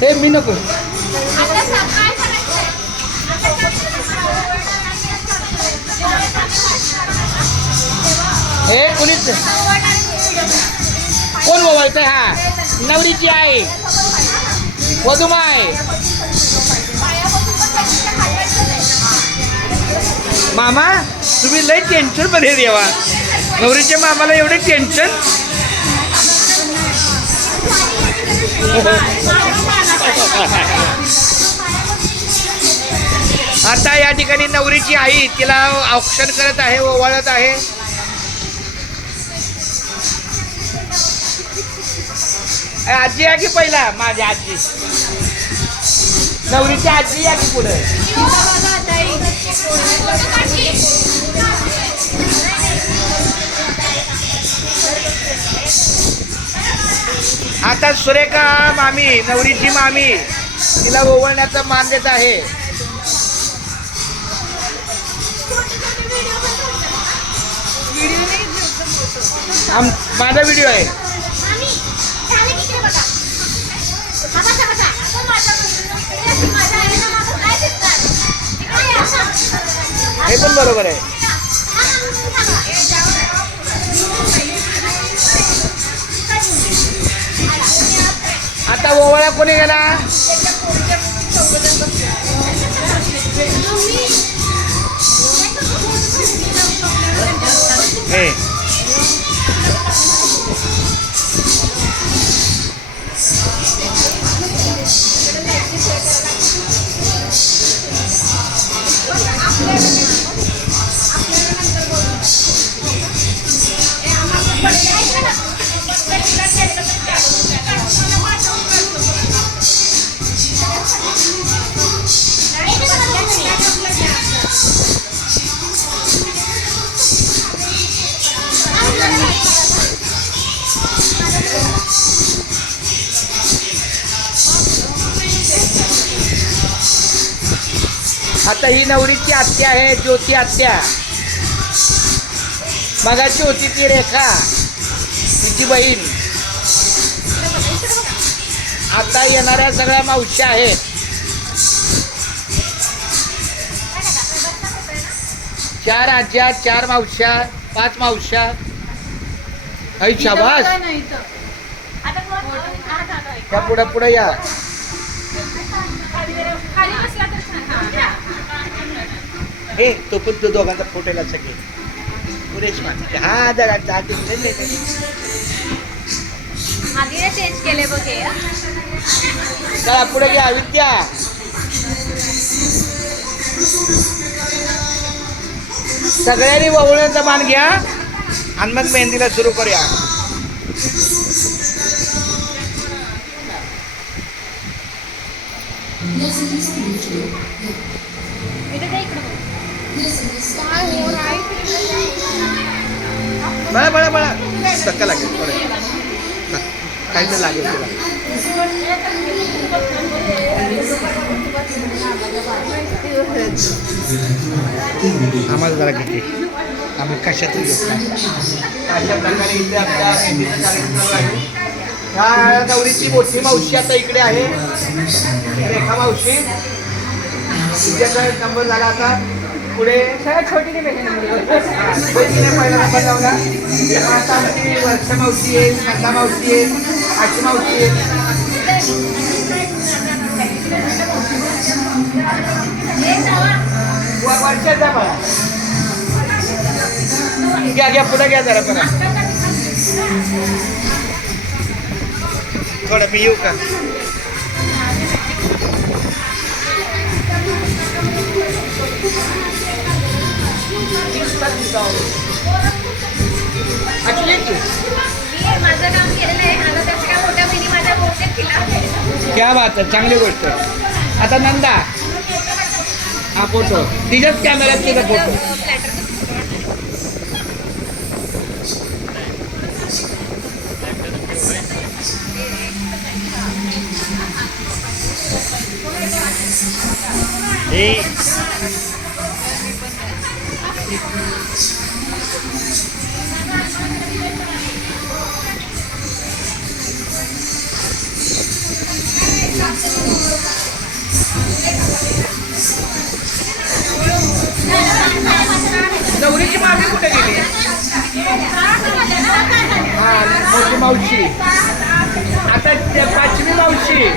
हे मी नको. हे कोणीच कोण बोलतंय? हा नवरीची आहे, वधूमाय. मामा तुम्ही लय टेन्शन मध्ये देवा. नवरीच्या मामाला एवढे टेन्शन. आता या ठिकाणी नवरीची आई तिला औक्षण करत आहे, ओवाळत आहे. आजी आहे की पहिला? माझी आजी, नवरीची आजी या की पुढे? आता सुरेखा मामी, नवरीची मामी तिला ओवळण्याचा मान देत आहे. माझा व्हिडिओ आहे. हे पण बरोबर आहे. आता ओवाळा कोणी गेला? हे आता ही नवरीची आत्या आहे, ज्योती आत्या. मगाची होती ती रेखा, तिची बहीण. आता येणाऱ्या सगळ्या मावशी आहेत. चार आज्या, 4 मावश्या, 5 मावश्या. आई शाबास. त्या पुढे पुढे या. हे तो पण तो दोघांचा फोटोला सगळे पुरेश माती. हा जगांचा आधी चेंज केले बघे. चला पुढे घ्या विद्या. सगळ्यांनी वळवण्याचा मान घ्या आणि मग मेहंदीला सुरू करूया. बळा बळा बळा धक्का लागेल, काही तर लागेल तुला. आम्हाला जरा किती आम्ही कशात येत नाही. अशा प्रकारे इथे आपल्या मेहंदीचा कार्यक्रम चालू आहे. ह्या नवरीची मोठी मावशी आता इकडे आहे, रेखा मावशी. तिच्याचा नंबर झाला. आता पुढे छोटीने पहिला नंबर लावला. आता आमची वर्षा मावशी आहे, नंदा मावशी आहे, आशी मावशी आहे. वर्षाचा मला घ्या घ्या पुढे घ्या जरा बरं. थोडं मी येऊ का? क्या बात आहे, चांगली गोष्ट. आता नंदा हा फोटो तिच्याच कॅमेऱ्यात तुझा फोटो. नवरीची मामी कुठे गेली? हा मोठी मावशी. आता 5वी मावशी